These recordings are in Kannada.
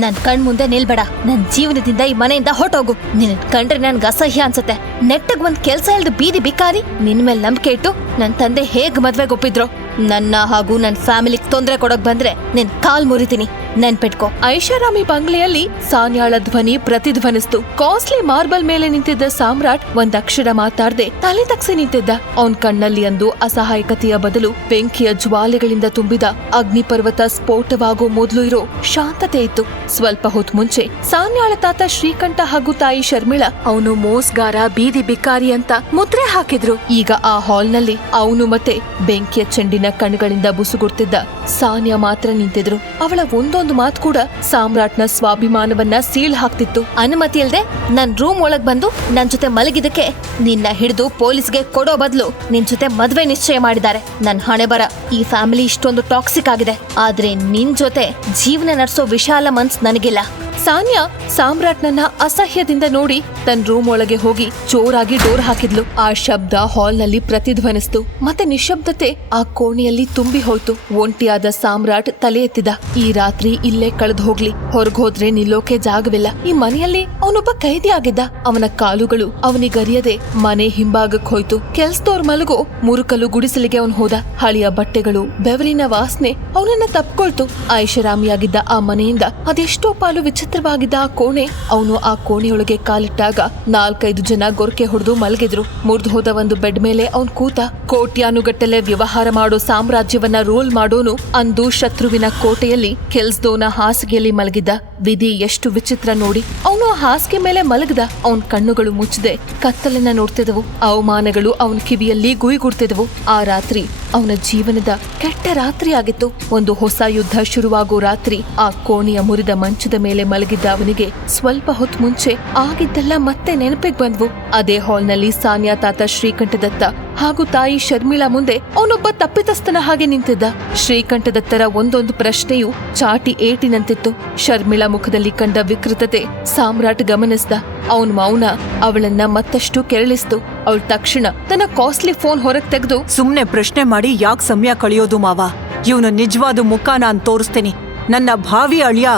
ನನ್ ಕಣ್ ಮುಂದೆ ನಿಲ್ಬೇಡ. ನನ್ ಜೀವನದಿಂದ ಈ ಮನೆಯಿಂದ ಹೊರಟೋಗು. ನಿನ್ ಕಂಡ್ರೆ ನನ್ಗೆ ಅಸಹ್ಯ ಅನ್ಸುತ್ತೆ. ನೆಟ್ಟಗ್ ಒಂದ್ ಕೆಲ್ಸ ಇಲ್ದು ಬೀದಿ ಬಿಕಾರಿ ನಿನ್ ಮೇಲೆ ನಂಬಿಕೆ ಇಟ್ಟು ನನ್ ತಂದೆ ಹೇಗ್ ಮದ್ವೆಗೆ ಒಪ್ಪಿದ್ರು. ನನ್ನ ಹಾಗೂ ನನ್ ಫ್ಯಾಮಿಲಿಗ್ ತೊಂದ್ರೆ ಕೊಡೋಕ್ ಬಂದ್ರೆ ನಿನ್ ಕಾಲ್ ಮುರಿತೀನಿ, ನೆನ್ಪಿಟ್ಕೋ. ಐಷಾರಾಮಿ ಬಂಗ್ಲೆಯಲ್ಲಿ ಸಾನ್ಯಾಳ ಧ್ವನಿ ಪ್ರತಿಧ್ವನಿಸ್ತು. ಕಾಸ್ಟ್ಲಿ ಮಾರ್ಬಲ್ ಮೇಲೆ ನಿಂತಿದ್ದ ಸಾಮ್ರಾಟ್ ಒಂದಕ್ಷರ ಮಾತಾಡ್ದೆ ತಲೆ ತಗ್ಸಿ ನಿಂತಿದ್ದ. ಅವನ್ ಕಣ್ಣಲ್ಲಿ ಅಂದು ಅಸಹಾಯಕತೆಯ ಬದಲು ಬೆಂಕಿಯ ಜ್ವಾಲೆಗಳಿಂದ ತುಂಬಿದ ಅಗ್ನಿಪರ್ವತ ಸ್ಫೋಟವಾಗೋ ಮೊದಲು ಇರೋ ಶಾಂತತೆ ಇತ್ತು. ಸ್ವಲ್ಪ ಹೊತ್ತು ಮುಂಚೆ ಸಾನ್ಯಾಳ ತಾತ ಶ್ರೀಕಂಠ ಹಾಗೂ ತಾಯಿ ಶರ್ಮಿಳಾ ಅವನು ಮೋಸ್ಗಾರ, ಬೀದಿ ಬಿಕಾರಿ ಅಂತ ಮುದ್ರೆ ಹಾಕಿದ್ರು. ಈಗ ಆ ಹಾಲ್ನಲ್ಲಿ ಅವನು ಮತ್ತೆ ಬೆಂಕಿಯ ಚೆಂಡಿನ ಕಣ್ಣುಗಳಿಂದ ಬುಸುಗುಡ್ತಿದ್ದ ಸಾನ್ಯಾ ಮಾತ್ರ ನಿಂತಿದ್ರು. ಅವಳ ಒಂದೊಂದು ಮಾತು ಕೂಡ ಸಾಮ್ರಾಟ್ನ ಸ್ವಾಭಿಮಾನವನ್ನ ಸೀಳ್ ಹಾಕ್ತಿತ್ತು. ಅನುಮತಿ ಇಲ್ದೆ ನನ್ ರೂಮ್ ಒಳಗ್ ಬಂದು ನನ್ ಜೊತೆ ಮಲಗಿದಕ್ಕೆ ನಿನ್ನ ಹಿಡಿದು ಪೊಲೀಸ್ಗೆ ಕೊಡೋ ಬದಲು ನಿನ್ ಜೊತೆ ಮದ್ವೆ ನಿಶ್ಚಯ ಮಾಡಿದ್ದಾರೆ. ನನ್ ಹಣೆ ಬರ ಈ ಫ್ಯಾಮಿಲಿ ಇಷ್ಟೊಂದು ಟಾಕ್ಸಿಕ್ ಆಗಿದೆ. ಆದ್ರೆ ನಿನ್ ಜೊತೆ ಜೀವನ ನಡೆಸೋ ವಿಶಾಲ ಮನ್ಸ್ ನನಗಿಲ್ಲ. ಸಾನ್ಯಾ ಸಾಮ್ರಾಟ್ನನ್ನ ಅಸಹ್ಯದಿಂದ ನೋಡಿ ತನ್ನ ರೂಮ್ ಒಳಗೆ ಹೋಗಿ ಜೋರಾಗಿ ಡೋರ್ ಹಾಕಿದ್ಲು. ಆ ಶಬ್ದ ಹಾಲ್ನಲ್ಲಿ ಪ್ರತಿಧ್ವನಿಸ್ತು. ಮತ್ತೆ ನಿಶಬ್ದತೆ ಆ ಕೋಣೆಯಲ್ಲಿ ತುಂಬಿ ಹೋಯ್ತು. ಒಂಟಿಯಾದ ಸಾಮ್ರಾಟ್ ತಲೆ ಎತ್ತಿದ. ಈ ರಾತ್ರಿ ಇಲ್ಲೇ ಕಳೆದು ಹೋಗ್ಲಿ, ಹೊರಗೋದ್ರೆ ನಿಲ್ಲೋಕೆ ಜಾಗವಿಲ್ಲ. ಈ ಮನೆಯಲ್ಲಿ ಅವನೊಬ್ಬ ಕೈದಿ ಆಗಿದ್ದ. ಅವನ ಕಾಲುಗಳು ಅವನಿಗರಿಯದೆ ಮನೆ ಹಿಂಭಾಗಕ್ಕೆ ಹೋಯ್ತು. ಕೆಲ್ಸದವ್ರ ಮಲಗೋ ಮುರುಕಲು ಗುಡಿಸಲಿಗೆ ಅವನು ಹೋದ. ಹಳಿಯ ಬಟ್ಟೆಗಳು, ಬೆವರಿನ ವಾಸನೆ ಅವನನ್ನ ತಪ್ಕೊಳ್ತು. ಐಷಾರಾಮಿಯಾಗಿದ್ದ ಆ ಮನೆಯಿಂದ ಅದೆಷ್ಟೋ ಪಾಲು ವಿಚಿತ್ರವಾಗಿದ್ದ ಆ ಕೋಣೆ. ಅವನು ಆ ಕೋಣೆಯೊಳಗೆ ಕಾಲಿಟ್ಟಾಗ 4-5 ಜನ ಗೊರಕೆ ಹೊಡೆದು ಮಲಗಿದ್ರು. ಮುರಿದು ಹೋದ ಒಂದು ಬೆಡ್ ಮೇಲೆ ಅವನ್ ಕೂತ. ಕೋಟ್ಯಾನುಗಟ್ಟಲೆ ವ್ಯವಹಾರ ಮಾಡೋ ಸಾಮ್ರಾಜ್ಯವನ್ನ ರೂಲ್ ಮಾಡೋನು ಅಂದು ಶತ್ರುವಿನ ಕೋಟೆಯಲ್ಲಿ ಕೆಲ್ಸದೋನ ಹಾಸಿಗೆಯಲ್ಲಿ ಮಲಗಿದ್ದ. ವಿಧಿ ಎಷ್ಟು ವಿಚಿತ್ರ ನೋಡಿ. ಅವನು ಆ ಹಾಸಿಗೆ ಮೇಲೆ ಮಲಗಿದ. ಅವನ್ ಕಣ್ಣುಗಳು ಮುಚ್ಚದೆ ಕತ್ತಲನ್ನ ನೋಡ್ತಿದವು. ಅವಮಾನಗಳು ಅವನ ಕಿವಿಯಲ್ಲಿ ಗುಯ್ಗುಡ್ತಿದವು. ಆ ರಾತ್ರಿ ಅವನ ಜೀವನದ ಕೆಟ್ಟ ರಾತ್ರಿ ಆಗಿತ್ತು. ಒಂದು ಹೊಸ ಯುದ್ಧ ಶುರುವಾಗೋ ರಾತ್ರಿ. ಆ ಕೋಣೆಯ ಮುರಿದ ಮಂಚದ ಮೇಲೆ ಮಲಗಿದ್ದ ಅವನಿಗೆ ಸ್ವಲ್ಪ ಹೊತ್ತು ಮುಂಚೆ ಆಗಿದ್ದೆಲ್ಲ ಮತ್ತೆ ನೆನಪಿಗೆ ಬಂದ್ವು. ಅದೇ ಹಾಲ್ನಲ್ಲಿ ಸಾನ್ಯಾ ತಾತ ಶ್ರೀಕಂಠದತ್ತ ಹಾಗೂ ತಾಯಿ ಶರ್ಮಿಳಾ ಮುಂದೆ ಅವನೊಬ್ಬ ತಪ್ಪಿತಸ್ಥನ ಹಾಗೆ ನಿಂತಿದ್ದ. ಶ್ರೀಕಂಠದತ್ತರ ಒಂದೊಂದು ಪ್ರಶ್ನೆಯು ಚಾಟಿ ಏಟಿನಂತಿತ್ತು. ಶರ್ಮಿಳಾ ಮುಖದಲ್ಲಿ ಕಂಡ ವಿಕೃತತೆ ಸಾಮ್ರಾಟ್ ಗಮನಿಸ್ದ. ಅವನ್ ಮೌನ ಅವಳನ್ನ ಮತ್ತಷ್ಟು ಕೆರಳಿಸ್ತು. ಅವಳು ತಕ್ಷಣ ತನ್ನ ಕಾಸ್ಟ್ಲಿ ಫೋನ್ ಹೊರಗ್ ತೆಗೆದು, ಸುಮ್ನೆ ಪ್ರಶ್ನೆ ಮಾಡಿ ಯಾಕೆ ಸಮಯ ಕಳೆಯೋದು ಮಾವ? ಇವನು ನಿಜವಾದ ಮುಖ ನಾನ್ ತೋರಿಸ್ತೀನಿ. ನನ್ನ ಭಾವಿ ಅಳಿಯ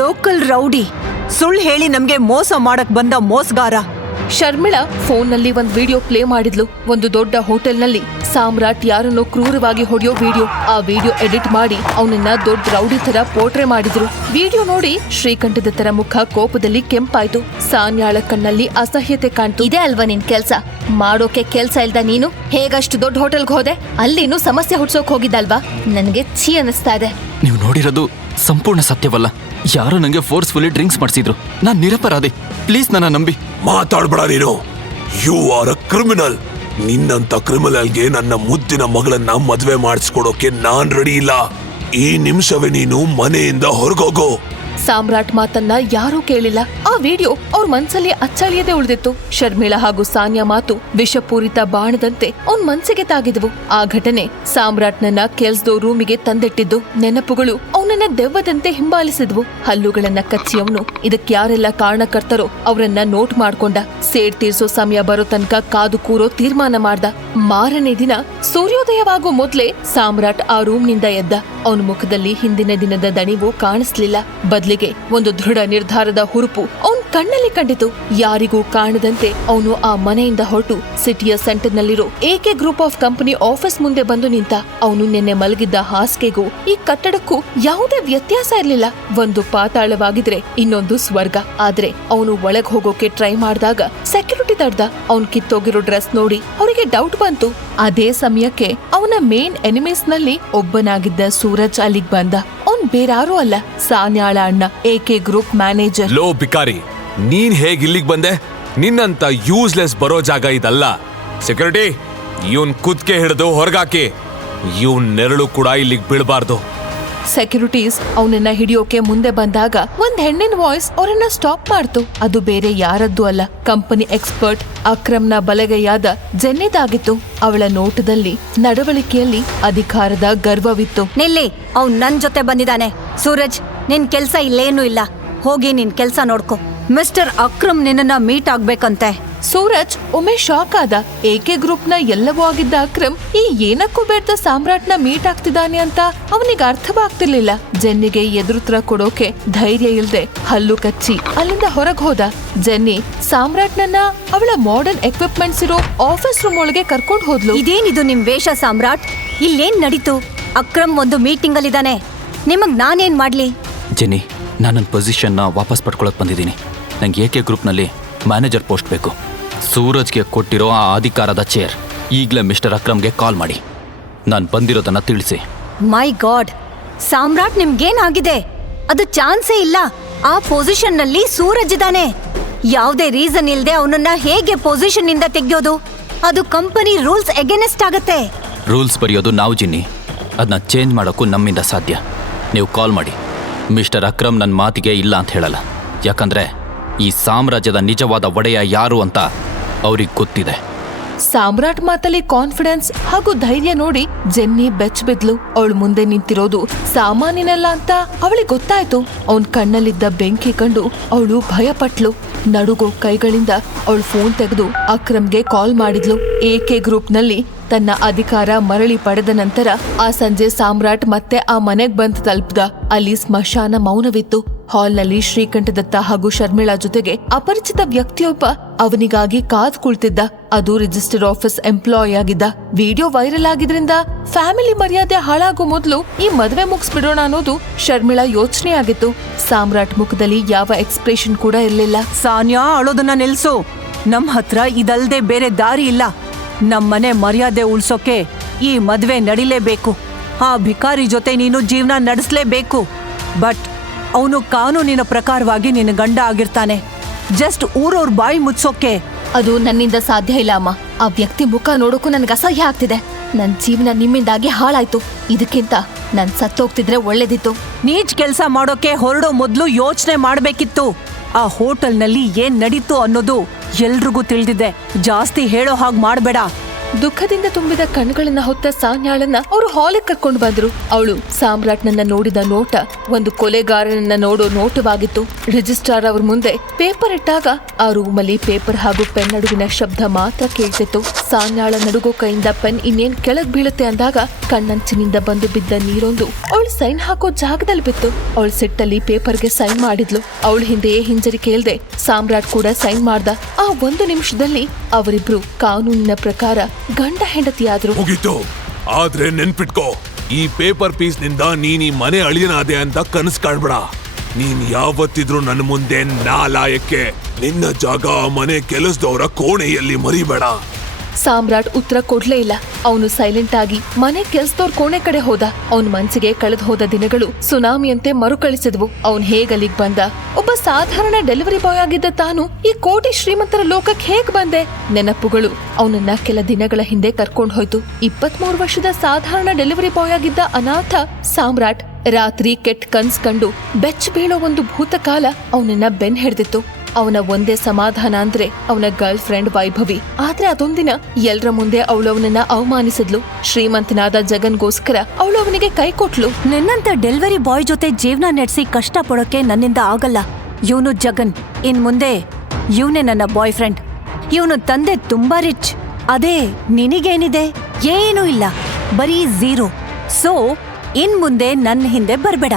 ಲೋಕಲ್ ರೌಡಿ, ಸುಳ್ಳು ಹೇಳಿ ನಮ್ಗೆ ಮೋಸ ಮಾಡಕ್ ಬಂದ ಮೋಸಗಾರ. ಶರ್ಮಿಳಾ ಫೋನ್ನಲ್ಲಿ ಒಂದ್ ವಿಡಿಯೋ ಪ್ಲೇ ಮಾಡಿದ್ಲು. ಒಂದು ದೊಡ್ಡ ಹೋಟೆಲ್ನಲ್ಲಿ ಸಾಮ್ರಾಟ್ ಯಾರನ್ನೋ ಕ್ರೂರವಾಗಿ ಹೊಡೆಯೋ ವಿಡಿಯೋ. ಆ ವಿಡಿಯೋ ಎಡಿಟ್ ಮಾಡಿ ಅವನನ್ನ ದೊಡ್ಡ ರೌಡಿ ತರ ಪೋರ್ಟ್ರೆ ಮಾಡಿದ್ರು. ವಿಡಿಯೋ ನೋಡಿ ಶ್ರೀಕಂಠದ ತರ ಮುಖ ಕೋಪದಲ್ಲಿ ಕೆಂಪಾಯ್ತು. ಸಾನ್ಯಾಳ ಕಣ್ಣಲ್ಲಿ ಅಸಹ್ಯತೆ ಕಾಣ್ತು. ಇದೇ ಅಲ್ವಾ ನಿನ್ ಕೆಲ್ಸ? ಮಾಡೋಕೆ ಕೆಲ್ಸ ಇಲ್ದ ನೀನು ಹೇಗಷ್ಟು ದೊಡ್ಡ ಹೋಟೆಲ್ಗೆ ಹೋದೆ? ಅಲ್ಲಿನೂ ಸಮಸ್ಯೆ ಹುಡ್ಸೋಕ್ ಹೋಗಿದ್ದಲ್ವಾ? ನನ್ಗೆ ಛೀ ಅನ್ನಿಸ್ತಾ ಇದೆ. ನೀವು ನೋಡಿರೋದು ಸಂಪೂರ್ಣ ಸತ್ಯವಲ್ಲ. ಯಾರೋ ನಂಗೆ ಫೋರ್ಸ್ಫುಲಿ ಡ್ರಿಂಕ್ಸ್ ಮಾಡಿಸಿದ್ರು. ನಾನ್ ನಿರಪರಾಧಿ, ಪ್ಲೀಸ್ ನನ್ನ ನಂಬಿ. ಮಾತಾಡ್ಬೇಡ ನೀನು. You are a criminal. ನಿನ್ನಂತ ಕ್ರಿಮಿನಲ್ಗೆ ನನ್ನ ಮುದ್ದಿನ ಮಗಳನ್ನ ಮದ್ವೆ ಮಾಡಿಸ್ಕೊಡೋಕೆ ನಾನ್ ರೆಡಿ ಇಲ್ಲ. ಈ ನಿಮಿಷವೇ ನೀನು ಮನೆಯಿಂದ ಹೊರಗೋಗೋ. ಸಾಮ್ರಾಟ್ ಮಾತನ್ನ ಯಾರೂ ಕೇಳಿಲ್ಲ. ಆ ವಿಡಿಯೋ ಅವ್ರ ಮನ್ಸಲ್ಲಿ ಅಚ್ಚಳಿಯದೆ ಉಳಿದಿತ್ತು. ಶರ್ಮಿಳಾ ಹಾಗೂ ಸಾನ್ಯಾ ಮಾತು ವಿಷಪೂರಿತ ಬಾಣದಂತೆ ಅವ್ನ್ ಮನ್ಸಿಗೆ ತಾಗಿದ್ವು. ಆ ಘಟನೆ ಸಾಮ್ರಾಟ್ನನ್ನ ಕೆಲ್ಸದೋ ರೂಮಿಗೆ ತಂದಿಟ್ಟಿದ್ದು. ನೆನಪುಗಳು ಅವನನ್ನ ದೆವ್ವದಂತೆ ಹಿಂಬಾಲಿಸಿದ್ವು. ಹಲ್ಲುಗಳನ್ನ ಕಚ್ಚಿ ಅವನು ಇದಕ್ ಯಾರೆಲ್ಲ ಕಾರಣಕರ್ತರೋ ಅವರನ್ನ ನೋಟ್ ಮಾಡ್ಕೊಂಡ. ಸೇಡ್ ತೀರ್ಸೋ ಸಮಯ ಬರೋ ತನಕ ಕಾದು ಕೂರೋ ತೀರ್ಮಾನ ಮಾಡ್ದ. ಮಾರನೇ ದಿನ ಸೂರ್ಯೋದಯವಾಗೋ ಮೊದ್ಲೇ ಸಾಮ್ರಾಟ್ ಆ ರೂಮ್ನಿಂದ ಎದ್ದ. ಅವನ ಮುಖದಲ್ಲಿ ಹಿಂದಿನ ದಿನದ ದಣಿವು ಕಾಣಿಸ್ಲಿಲ್ಲ. ಬದ್ಲಿಗೆ ಒಂದು ದೃಢ ನಿರ್ಧಾರದ ಹುರುಪು ಅವನ್ ಕಣ್ಣಲ್ಲಿ ಕಂಡಿತು. ಯಾರಿಗೂ ಕಾಣದಂತೆ ಅವನು ಆ ಮನೆಯಿಂದ ಹೊರಟು ಸಿಟಿಯ ಸೆಂಟರ್ನಲ್ಲಿರೋ AK group of company office ಮುಂದೆ ಬಂದು ನಿಂತ. ಅವನು ನಿನ್ನೆ ಮಲಗಿದ್ದ ಹಾಸಿಗೆಗೂ ಈ ಕಟ್ಟಡಕ್ಕೂ ಯಾವುದೇ ವ್ಯತ್ಯಾಸ ಇರ್ಲಿಲ್ಲ. ಒಂದು ಪಾತಾಳವಾಗಿದ್ರೆ ಇನ್ನೊಂದು ಸ್ವರ್ಗ. ಆದ್ರೆ ಅವನು ಒಳಗ್ ಹೋಗೋಕೆ ಟ್ರೈ ಮಾಡಿದಾಗ ಸೆಕ್ಯೂರಿಟಿ ತಡ್ದ. ಅವನ್ ಕಿತ್ತೋಗಿರೋ ಡ್ರೆಸ್ ನೋಡಿ ಅವರಿಗೆ ಡೌಟ್ ಬಂತು. ಅದೇ ಸಮಯಕ್ಕೆ ಅವನ ಮೇನ್ ಎನಿಮೀಸ್ ನಲ್ಲಿ ಒಬ್ಬನಾಗಿದ್ದ ಸೂರಜ್ ಅಲ್ಲಿಗ್ ಬಂದ. ಅವ್ನ್ ಬೇರಾರೂ ಅಲ್ಲ, ಸಾನ್ಯಾಳ ಅಣ್ಣ, ಎಕೆ ಗ್ರೂಪ್ ಮ್ಯಾನೇಜರ್. ಲೋ ಬಿಕಾರಿ, ನೀನ್ ಹೇಗ್ ಇಲ್ಲಿಗ್ ಬಂದೆ? ನಿನ್ನಂತ ಯೂಸ್ಲೆಸ್ ಬರೋ ಜಾಗ ಇದಲ್ಲ. ಸೆಕ್ಯೂರಿಟಿ, ಇವನ್ ಕುದ್ಕೆ ಹಿಡಿದು ಹೊರಗಾಕಿ. ಇವನ್ ನೆರಳು ಕೂಡ ಇಲ್ಲಿಗ್ ಬೀಳ್ಬಾರ್ದು. ಸೆಕ್ಯೂರಿಟೀಸ್ ಅವನನ್ನ ಹಿಡಿಯೋಕೆ ಮುಂದೆ ಬಂದಾಗ ಒಂದ್ ಹೆಣ್ಣಿನ ವಾಯ್ಸ್ ಅವರನ್ನ ಸ್ಟಾಪ್ ಮಾಡ್ತು. ಅದು ಬೇರೆ ಯಾರದ್ದು ಅಲ್ಲ, ಕಂಪನಿ ಎಕ್ಸ್ಪರ್ಟ್ ಅಕ್ರಮ್ನ ಬಲಗೈಯಾದ ಜೆನ್ನಿದಾಗಿತ್ತು. ಅವಳ ನೋಟದಲ್ಲಿ, ನಡವಳಿಕೆಯಲ್ಲಿ ಅಧಿಕಾರದ ಗರ್ವವಿತ್ತು. ನಿಲ್ಲಿ, ಅವ್ನ್ ನನ್ ಜೊತೆ ಬಂದಿದ್ದಾನೆ. ಸೂರಜ್, ನಿನ್ ಕೆಲ್ಸ ಇಲ್ಲೇನೂ ಇಲ್ಲ. ಹೋಗಿ ನಿನ್ ಕೆಲ್ಸ ನೋಡ್ಕೊ. ಮಿಸ್ಟರ್ ಅಕ್ರಮ್ ನಿನ್ನನ್ನ ಮೀಟ್ ಆಗ್ಬೇಕಂತೆ. ಸೂರಜ್ ಒಮ್ಮೆ ಶಾಕ್ ಆದ. ಏಕೆ ಗ್ರೂಪ್ನ ಎಲ್ಲವೂ ಆಗಿದ್ದ ಅಕ್ರಮ್ ಈ ಏನಕ್ಕೂ ಬೇಡ್ದ ಸಾಮ್ರಾಟ್ನ ಮೀಟ್ ಆಗ್ತಿದ್ದಾನೆ ಅಂತ ಅವನಿಗೆ ಅರ್ಥವಾಗ್ತಿರ್ಲಿಲ್ಲ. ಜೆನ್ನಿಗೆ ಎದುರುತ್ರ ಕೊಡೋಕೆ ಧೈರ್ಯ ಇಲ್ದೆ ಹಲ್ಲು ಕಚ್ಚಿ ಅಲ್ಲಿಂದ ಹೊರಗೆ ಹೋದ. ಜೆನ್ನಿ ಸಾಮ್ರಾಟ್ನನ್ನ ಅವಳ ಮಾಡರ್ನ್ ಎಕ್ವಿಪ್ಮೆಂಟ್ಸ್ ಇರೋ ಆಫೀಸ್ ರೂಮ್ ಒಳಗೆ ಕರ್ಕೊಂಡು ಹೋದ್ಲು. ಇದೇನಿದು ನಿಮ್ ವೇಷ ಸಾಮ್ರಾಟ್? ಇಲ್ಲೇನ್ ನಡೀತು? ಅಕ್ರಮ್ ಒಂದು ಮೀಟಿಂಗ್ ಅಲ್ಲಿದ್ದಾನೆ, ನಿಮಗ್ ನಾನೇನ್ ಮಾಡ್ಲಿ? ಜೆನ್ನಿ, ನಾನು ನನ್ನ ಪೊಸಿಷನ್ನ ವಾಪಸ್ ಪಡ್ಕೊಳಕ್ ಬಂದಿದ್ದೀನಿ. ನಂಗೆ ಏಕೆ ಗ್ರೂಪ್ನಲ್ಲಿ ಮ್ಯಾನೇಜರ್ ಪೋಸ್ಟ್ ಬೇಕು. ಸೂರಜ್ಗೆ ಕೊಟ್ಟಿರೋ ಆ ಅಧಿಕಾರದ ಚೇರ್ ಈಗಲೇ ಮಿಸ್ಟರ್ ಅಕ್ರಮ್ಗೆ ಕಾಲ್ ಮಾಡಿ ನಾನು ಬಂದಿರೋದನ್ನ ತಿಳಿಸಿ. ಮೈ ಗಾಡ್, ಸಾಮ್ರಾಟ್ ನಿಮ್ಗೇನಾಗಿದೆ? ಅದು ಚಾನ್ಸೇ ಇಲ್ಲ. ಆ ಪೊಸಿಷನ್ ನಲ್ಲಿ ಸೂರಜ್ ಇದ್ದಾನೆ. ಯಾವುದೇ ರೀಸನ್ ಇಲ್ಲದೆ ಅವನನ್ನ ಹೇಗೆ ಪೊಸಿಷನ್ ಇಂದ ತೆಗೆಯೋದು? ಅದು ಕಂಪನಿ ರೂಲ್ಸ್ ಎಗೇನೆಸ್ಟ್ ಆಗತ್ತೆ. ರೂಲ್ಸ್ ಬರೆಯೋದು ನಾವು ಜಿನ್ನಿ, ಅದನ್ನ ಚೇಂಜ್ ಮಾಡೋಕ್ಕೂ ನಮ್ಮಿಂದ ಸಾಧ್ಯ. ನೀವು ಕಾಲ್ ಮಾಡಿ. ಮಿಸ್ಟರ್ ಅಕ್ರಮ್ ನನ್ನ ಮಾತಿಗೆ ಇಲ್ಲ ಅಂತ ಹೇಳಲ್ಲ, ಯಾಕಂದ್ರೆ ಈ ಸಾಮ್ರಾಜ್ಯದ ನಿಜವಾದ ಒಡೆಯ ಯಾರು ಅಂತ ಅವ್ರಿಗೆ ಗೊತ್ತಿದೆ. ಸಾಮ್ರಾಟ್ ಮಾತಲ್ಲಿ ಕಾನ್ಫಿಡೆನ್ಸ್ ಹಾಗೂ ಧೈರ್ಯ ನೋಡಿ ಜೆನ್ನಿ ಬೆಚ್ಚ ಬಿದ್ಲು. ಅವಳು ಮುಂದೆ ನಿಂತಿರೋದು ಸಾಮಾನ್ಯನಲ್ಲ ಅಂತ ಅವಳಿಗೆ ಗೊತ್ತಾಯ್ತು. ಅವನ್ ಕಣ್ಣಲ್ಲಿದ್ದ ಬೆಂಕಿ ಕಂಡು ಅವಳು ಭಯಪಟ್ಲು. ನಡುಗೋ ಕೈಗಳಿಂದ ಅವಳು ಫೋನ್ ತೆಗೆದು ಅಕ್ರಮ್ಗೆ ಕಾಲ್ ಮಾಡಿದ್ಲು. ಏಕೆ ಗ್ರೂಪ್ನಲ್ಲಿ ತನ್ನ ಅಧಿಕಾರ ಮರಳಿ ಪಡೆದ ನಂತರ ಆ ಸಂಜೆ ಸಾಮ್ರಾಟ್ ಮತ್ತೆ ಆ ಮನೆಗ್ ಬಂದು ತಲುಪ್ದ. ಅಲ್ಲಿ ಸ್ಮಶಾನ ಮೌನವಿತ್ತು. ಹಾಲ್ನಲ್ಲಿ ಶ್ರೀಕಂಠದತ್ತ ಹಾಗೂ ಶರ್ಮಿಳಾ ಜೊತೆಗೆ ಅಪರಿಚಿತ ವ್ಯಕ್ತಿಯೊಬ್ಬ ಅವನಿಗಾಗಿ ಕಾದ್ ಕುಳಿತಿದ್ದ. ಅದು ರಿಜಿಸ್ಟರ್ ಆಫೀಸ್ ಎಂಪ್ಲಾಯ್ ಆಗಿದ್ದ. ವಿಡಿಯೋ ವೈರಲ್ ಆಗಿದ್ರಿಂದ ಫ್ಯಾಮಿಲಿ ಮರ್ಯಾದೆ ಹಾಳಾಗೋ ಮೊದಲು ಈ ಮದುವೆ ಮುಗಿಸ್ಬಿಡೋಣ ಅನ್ನೋದು ಶರ್ಮಿಳಾ ಯೋಚನೆ ಆಗಿತ್ತು. ಸಾಮ್ರಾಟ್ ಮುಖದಲ್ಲಿ ಯಾವ ಎಕ್ಸ್ಪ್ರೆಷನ್ ಕೂಡ ಇರ್ಲಿಲ್ಲ. ಸಾನ್ಯಾ, ಅಳೋದನ್ನ ನಿಲ್ಸು. ನಮ್ ಹತ್ರ ಇದಲ್ದೆ ಬೇರೆ ದಾರಿ ಇಲ್ಲ. ನಮ್ಮನೆ ಮರ್ಯಾದೆ ಉಳ್ಸೋಕೆ ಈ ಮದ್ವೆ ನಡಿಲೇಬೇಕು. ಆ ಭಿಕಾರಿ ಜೊತೆ ನೀನು ಜೀವನ ನಡೆಸಲೇಬೇಕು. ಬಟ್ ಅವನು ಕಾನೂನಿನ ಪ್ರಕಾರವಾಗಿ ನಿನ್ನ ಗಂಡ ಆಗಿರ್ತಾನೆ. ಜಸ್ಟ್ ಊರವ್ರ ಬಾಯಿ ಮುಚ್ಚೋಕೆ ಅದು ನನ್ನಿಂದ ಸಾಧ್ಯ ಇಲ್ಲ ಅಮ್ಮ. ಆ ವ್ಯಕ್ತಿ ಮುಖ ನೋಡೋಕು ನನ್ಗೆ ಅಸಹ್ಯ ಆಗ್ತಿದೆ. ನನ್ ಜೀವನ ನಿಮ್ಮಿಂದಾಗಿ ಹಾಳಾಯ್ತು. ಇದಕ್ಕಿಂತ ನನ್ ಸತ್ತೋಗ್ತಿದ್ರೆ ಒಳ್ಳೇದಿತ್ತು. ನೀಚ್ ಕೆಲ್ಸ ಮಾಡೋಕೆ ಹೊರಡೋ ಮೊದ್ಲು ಯೋಚನೆ ಮಾಡ್ಬೇಕಿತ್ತು. ಆ ಹೋಟೆಲ್ನಲ್ಲಿ ಏನ್ ನಡೀತು ಅನ್ನೋದು ಎಲ್ರಿಗೂ ತಿಳಿದಿದೆ. ಜಾಸ್ತಿ ಹೇಳೋ ಹಾಗೆ ಮಾಡ್ಬೇಡ. ದುಃಖದಿಂದ ತುಂಬಿದ ಕಣ್ಗಳನ್ನ ಹೊತ್ತ ಸಾನ್ಯಾಳನ್ನ ಅವರು ಹಾಲಿಗೆ ಕರ್ಕೊಂಡು ಬಂದ್ರು. ಅವಳು ಸಾಮ್ರಾಟ್ನನ್ನ ನೋಡಿದ ನೋಟ ಒಂದು ಕೊಲೆಗಾರನನ್ನ ನೋಡೋ ನೋಟವಾಗಿತ್ತು. ರಿಜಿಸ್ಟ್ರಾರ್ ಅವ್ರ ಮುಂದೆ ಪೇಪರ್ ಇಟ್ಟಾಗ ಆ ರೂಮಲ್ಲಿ ಪೇಪರ್ ಹಾಗೂ ಪೆನ್ ನಡುವಿನ ಶಬ್ದ ಮಾತ್ರ ಕೇಳ್ತಿತ್ತು. ಸಾನ್ಯಾಳ ನಡುಗೋ ಕೈಯಿಂದ ಪೆನ್ ಇನ್ನೇನ್ ಕೆಳಗ್ ಬೀಳುತ್ತೆ ಅಂದಾಗ ಕಣ್ಣಂಚಿನಿಂದ ಬಂದು ಬಿದ್ದ ನೀರೊಂದು ಅವಳು ಸೈನ್ ಹಾಕೋ ಜಾಗದಲ್ಲಿ ಬಿತ್ತು. ಅವಳು ಸಿಟ್ಟಲ್ಲಿ ಪೇಪರ್ಗೆ ಸೈನ್ ಮಾಡಿದ್ಲು. ಅವಳ ಹಿಂದೆಯೇ ಹಿಂಜರಿಕೆ ಇಲ್ದೆ ಸಾಮ್ರಾಟ್ ಕೂಡ ಸೈನ್ ಮಾಡ್ದ. ಆ 1 ನಿಮಿಷದಲ್ಲಿ ಅವರಿಬ್ರು ಕಾನೂನಿನ ಪ್ರಕಾರ ಗಂಡ ಹೆಂಡತಿಯಾದ್ರು. ಮುಗೀತು. ಆದ್ರೆ ನೆನ್ಪಿಟ್ಕೋ, ಈ ಪೇಪರ್ ಪೀಸ್ ನಿಂದ ನೀನ್ ಈ ಮನೆ ಅಳಿಯನಾದೆ ಅಂತ ಕನಸು ಕಾಣ್ಬೇಡ. ನೀನ್ ಯಾವತ್ತಿದ್ರು ನನ್ನ ಮುಂದೆ ನಾಲಾಯಕ್ಕೆ. ನಿನ್ನ ಜಾಗ ಆ ಮನೆ ಕೆಲಸದವರ ಕೋಣೆಯಲ್ಲಿ ಮರಿಬೇಡ. ಸಾಮ್ರಾಟ್ ಉತ್ತರ ಕೊಡ್ಲೇ ಇಲ್ಲ. ಅವನು ಸೈಲೆಂಟ್ ಆಗಿ ಮನೆ ಕೆಲ್ಸದವ್ರ ಕೋಣೆ ಕಡೆ ಹೋದ. ಅವನ ಮನ್ಸಿಗೆ ಕಳೆದು ಹೋದ ದಿನಗಳು ಸುನಾಮಿಯಂತೆ ಮರುಕಳಿಸಿದ್ವು. ಅವನ್ ಹೇಗಲ್ಲಿಗ್ ಬಂದ? ಒಬ್ಬ ಸಾಧಾರಣ ಡೆಲಿವರಿ ಬಾಯ್ ಆಗಿದ್ದ ತಾನು ಈ ಕೋಟಿ ಶ್ರೀಮಂತರ ಲೋಕಕ್ಕೆ ಹೇಗ್ ಬಂದೆ? ನೆನಪುಗಳು ಅವನನ್ನ ಕೆಲ ದಿನಗಳ ಹಿಂದೆ ಕರ್ಕೊಂಡ್ ಹೋಯ್ತು. 23 ವರ್ಷದ ಸಾಧಾರಣ ಡೆಲಿವರಿ ಬಾಯ್ ಆಗಿದ್ದ ಅನಾಥ ಸಾಮ್ರಾಟ್ ರಾತ್ರಿ ಕೆಟ್ಟ ಕನ್ಸ್ ಕಂಡು ಬೆಚ್ಚ ಬೀಳೋ ಒಂದು ಭೂತಕಾಲ ಅವನನ್ನ ಬೆನ್ ಹಿಡ್ದಿತ್ತು. ಅವನ ಒಂದೇ ಸಮಾಧಾನ ಅಂದ್ರೆ ಅವನ ಗರ್ಲ್ ಫ್ರೆಂಡ್ ವೈಭವಿ. ಆದ್ರೆ ಅದೊಂದಿನ ಎಲ್ರ ಮುಂದೆ ಅವಳು ಅವನನ್ನ ಅವಮಾನಿಸಿದ್ಲು. ಶ್ರೀಮಂತನಾದ ಜಗನ್ಗೋಸ್ಕರ ಅವಳು ಅವನಿಗೆ ಕೈ ಕೊಟ್ಲು. ನಿನ್ನಂತ ಡೆಲಿವರಿ ಬಾಯ್ ಜೊತೆ ಜೀವನ ನಡೆಸಿ ಕಷ್ಟ ಪಡೋಕೆ ನನ್ನಿಂದ ಆಗಲ್ಲ. ಇವನು ಜಗನ್. ಇನ್ ಮುಂದೆ ಇವನೇ ನನ್ನ ಬಾಯ್ ಫ್ರೆಂಡ್. ಇವನು ತಂದೆ ತುಂಬಾ ರಿಚ್. ಅದೇ ನಿನಗೇನಿದೆ? ಏನೂ ಇಲ್ಲ, ಬರೀ 0. ಸೊ ಇನ್ ಮುಂದೆ ನನ್ನ ಹಿಂದೆ ಬರ್ಬೇಡ.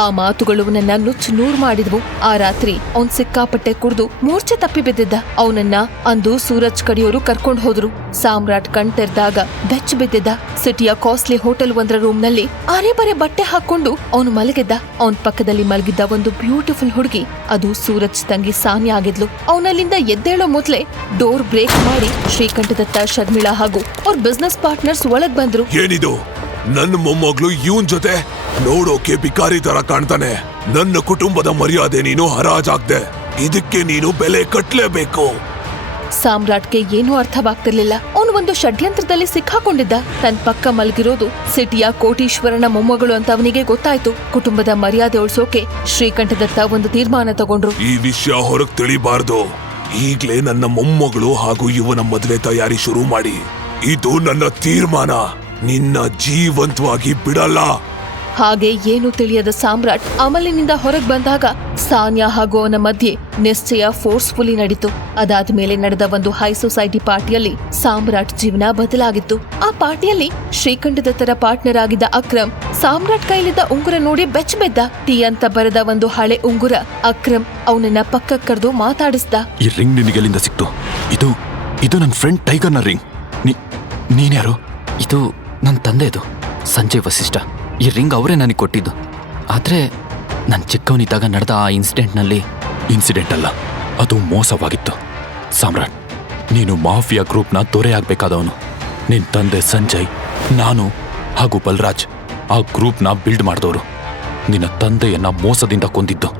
ಆ ಮಾತುಗಳು ನನ್ನ ನುಚ್ಚು ನೂರು ಮಾಡಿದ್ವು. ಆ ರಾತ್ರಿ ಅವನ್ ಸಿಕ್ಕಾಪಟ್ಟೆ ಕುಡ್ದು ಮೂರ್ಛೆ ತಪ್ಪಿ ಬಿದ್ದಿದ್ದ. ಅವನನ್ನ ಅಂದು ಸೂರಜ್ ಕಡಿಯೋರು ಕರ್ಕೊಂಡ್ ಹೋದ್ರು. ಸಾಮ್ರಾಟ್ ಕಣ್ ತೆರೆದಾಗ ಬೆಚ್ಚ ಬಿದ್ದಿದ್ದ. ಸಿಟಿಯ ಕಾಸ್ಟ್ಲಿ ಹೋಟೆಲ್ ಒಂದರ ರೂಮ್ ನಲ್ಲಿ ಅರೆ ಬರೆ ಬಟ್ಟೆ ಹಾಕೊಂಡು ಅವನು ಮಲಗಿದ್ದ. ಅವನ್ ಪಕ್ಕದಲ್ಲಿ ಮಲಗಿದ್ದ ಒಂದು ಬ್ಯೂಟಿಫುಲ್ ಹುಡುಗಿ, ಅದು ಸೂರಜ್ ತಂಗಿ ಸಾನ್ಯಾ ಆಗಿದ್ಲು. ಅವನಲ್ಲಿಂದ ಎದ್ದೇಳೋ ಮೊದ್ಲೇ ಡೋರ್ ಬ್ರೇಕ್ ಮಾಡಿ ಶ್ರೀಕಂಠದತ್ತ, ಶರ್ಮಿಳಾ ಹಾಗೂ ಅವ್ರ ಬಿಸ್ನೆಸ್ ಪಾರ್ಟ್ನರ್ಸ್ ಒಳಗ್ ಬಂದ್ರು. ಏನಿದು? ನನ್ನ ಮೊಮ್ಮಗಳು ಇವನ್ ಜೊತೆ ನೋಡೋಕೆ ಬಿಕಾರಿ ತರ ಕಾಣ್ತಾನೆ. ನನ್ನ ಕುಟುಂಬದ ಮರ್ಯಾದೆ ನೀನು ಹರಾಜಾಗ್ದೆ. ಇದಕ್ಕೆ ನೀನು ಬೆಲೆ ಕಟ್ಲೇಬೇಕು. ಸಾಮ್ರಾಟ್ಗೆ ಏನೂ ಅರ್ಥವಾಗ್ತಿರ್ಲಿಲ್ಲ. ಅವನು ಒಂದು ಷಡ್ಯಂತ್ರದಲ್ಲಿ ಸಿಕ್ಕಾಕೊಂಡಿದ್ದ. ತನ್ನ ಪಕ್ಕ ಮಲಗಿರೋದು ಸಿಟಿಯ ಕೋಟೀಶ್ವರನ ಮೊಮ್ಮಗಳು ಅಂತ ಅವನಿಗೆ ಗೊತ್ತಾಯ್ತು. ಕುಟುಂಬದ ಮರ್ಯಾದೆ ಉಳಿಸೋಕೆ ಶ್ರೀಕಂಠದತ್ತ ಒಂದು ತೀರ್ಮಾನ ತಗೊಂಡ್ರು. ಈ ವಿಷಯ ಹೊರಗ್ ತಿಳಿಬಾರ್ದು. ಈಗ್ಲೇ ನನ್ನ ಮೊಮ್ಮಗಳು ಹಾಗೂ ಇವನ ಮದುವೆ ತಯಾರಿ ಶುರು ಮಾಡಿ. ಇದು ನನ್ನ ತೀರ್ಮಾನ. ನಿನ್ನ ಜೀವಂತವಾಗಿ ಬಿಡಲ್ಲ. ಹಾಗೆ ಏನು ತಿಳಿಯದ ಸಾಮ್ರಾಟ್ ಅಮಲಿನಿಂದ ಹೊರಗೆ ಬಂದಾಗ ಸಾನ್ಯಾ ಹಾಗೂ ಅವನ ಮಧ್ಯೆ ನಿಶ್ಚಯ ಫೋರ್ಸ್ಫುಲಿ ನಡೀತು. ಅದಾದ್ಮೇಲೆ ನಡೆದ ಒಂದು ಹೈ ಸೊಸೈಟಿ ಪಾರ್ಟಿಯಲ್ಲಿ ಸಾಮ್ರಾಟ್ ಜೀವನ ಬದಲಾಗಿತ್ತು. ಆ ಪಾರ್ಟಿಯಲ್ಲಿ ಶ್ರೀಕಂಠದ ತರ ಪಾರ್ಟ್ನರ್ ಆಗಿದ್ದ ಅಕ್ರಮ್ ಸಾಮ್ರಾಟ್ ಕೈಲಿದ್ದ ಉಂಗುರ ನೋಡಿ ಬೆಚ್ಚಬಿದ್ದ. ಟೀ ಅಂತ ಬರೆದ ಒಂದು ಹಳೆ ಉಂಗುರ ಅಕ್ರಮ್ ಅವನನ್ನ ಪಕ್ಕಕ್ಕೆ ಕರೆದು ಮಾತಾಡಿಸ್ದ. ಈ ರಿಂಗ್ ನಿನಗೆಲ್ಲಿಂದ ಸಿಕ್ತು? ಇದು ನನ್ನ ಫ್ರೆಂಡ್ ಟೈಗರ್ನ ರಿಂಗ್. ನೀನ್ಯಾರು? ಇದು ನನ್ನ ತಂದೆದು, ಸಂಜಯ್ ವಸಿಷ್ಠ. ಈ ರಿಂಗ್ ಅವರೇ ನನಗೆ ಕೊಟ್ಟಿದ್ದು. ಆದರೆ ನಾನು ಚಿಕ್ಕವನಿದ್ದಾಗ ನಡೆದ ಆ ಇನ್ಸಿಡೆಂಟ್ ಅಲ್ಲ, ಅದು ಮೋಸವಾಗಿತ್ತು. ಸಾಮ್ರಾಟ್, ನೀನು ಮಾಫಿಯಾ ಗ್ರೂಪ್ನ ದೊರೆಯಾಗಬೇಕಾದವನು. ನಿನ್ನ ತಂದೆ ಸಂಜಯ್, ನಾನು ಹಾಗೂ ಬಲರಾಜ್ ಆ ಗ್ರೂಪ್ನ ಬಿಲ್ಡ್ ಮಾಡಿದವರು. ನಿನ್ನ ತಂದೆಯನ್ನ ಮೋಸದಿಂದ ಕೊಂದಿದ್ದು.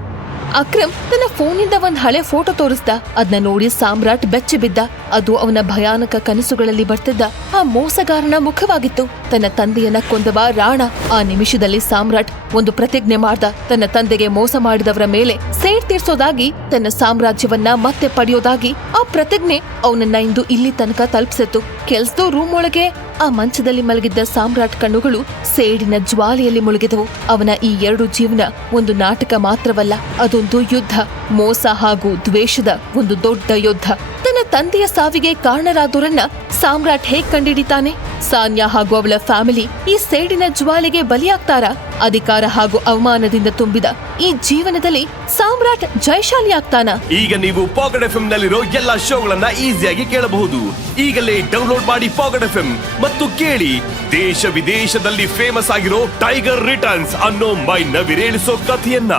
ಅಕ್ರಮ್ ತನ್ನ ಫೋನಿಂದ ಒಂದ್ ಹಳೆ ಫೋಟೋ ತೋರಿಸ್ದ. ಅದನ್ನ ನೋಡಿ ಸಾಮ್ರಾಟ್ ಬೆಚ್ಚಿ ಬಿದ್ದ. ಅದು ಅವನ ಭಯಾನಕ ಕನಸುಗಳಲ್ಲಿ ಬರ್ತಿದ್ದ ಆ ಮೋಸಗಾರನ ಮುಖವಾಗಿತ್ತು. ತನ್ನ ತಂದೆಯನ್ನ ಕೊಂದವ ರಾಣ. ಆ ನಿಮಿಷದಲ್ಲಿ ಸಾಮ್ರಾಟ್ ಒಂದು ಪ್ರತಿಜ್ಞೆ ಮಾಡ್ದ. ತನ್ನ ತಂದೆಗೆ ಮೋಸ ಮಾಡಿದವರ ಮೇಲೆ ಸೇಡ್ ತೀರ್ಸೋದಾಗಿ, ತನ್ನ ಸಾಮ್ರಾಜ್ಯವನ್ನ ಮತ್ತೆ ಪಡೆಯೋದಾಗಿ. ಆ ಪ್ರತಿಜ್ಞೆ ಅವನನ್ನ ಇಂದು ಇಲ್ಲಿ ತನಕ ತಲುಪಿಸಿತ್ತು. ಕೆಲ್ಸದ ರೂಮ್ ಒಳಗೆ ಆ ಮಂಚದಲ್ಲಿ ಮಲಗಿದ್ದ ಸಾಮ್ರಾಟ್ ಕಣ್ಣುಗಳು ಸೇಡಿನ ಜ್ವಾಲೆಯಲ್ಲಿ ಮುಳುಗಿದವು. ಅವನ ಈ 2 ಜೀವನ ಒಂದು ನಾಟಕ ಮಾತ್ರವಲ್ಲ, ಅದೊಂದು ಯುದ್ಧ. ಮೋಸ ಹಾಗೂ ದ್ವೇಷದ ಒಂದು ದೊಡ್ಡ ಯುದ್ಧ. ತನ್ನ ತಂದೆಯ ಸಾವಿಗೆ ಕಾರಣರಾದವರನ್ನ ಸಾಮ್ರಾಟ್ ಹೇಗ್ ಕಂಡಿಡಿತಾನೆ? ಸಾನ್ಯಾ ಹಾಗೂ ಅವಳ ಫ್ಯಾಮಿಲಿ ಈ ಸೇಡಿನ ಜ್ವಾಲೆಗೆ ಬಲಿಯಾಗ್ತಾರಾ? ಅಧಿಕಾರ ಹಾಗೂ ಅವಮಾನದಿಂದ ತುಂಬಿದ ಈ ಜೀವನದಲ್ಲಿ ಸಾಮ್ರಾಟ್ ಜಯಶಾಲಿ ಆಗ್ತಾನ? ಈಗ ನೀವು ಪಾಕೆಟ್ ಎಫ್ಎಂ ನಲ್ಲಿರೋ ಎಲ್ಲಾ ಶೋಗಳನ್ನ ಈಸಿಯಾಗಿ ಕೇಳಬಹುದು. ಈಗಲೇ ಡೌನ್ಲೋಡ್ ಮಾಡಿ ಪಾಕೆಟ್ ಎಫ್ಎಂ ಮತ್ತು ಕೇಳಿ ದೇಶ ವಿದೇಶದಲ್ಲಿ ಫೇಮಸ್ ಆಗಿರೋ ಟೈಗರ್ ರಿಟರ್ನ್ಸ್ ಅನ್ನೋ ಮೈ ನವಿರೇಳಿಸೋ ಕಥೆಯನ್ನ.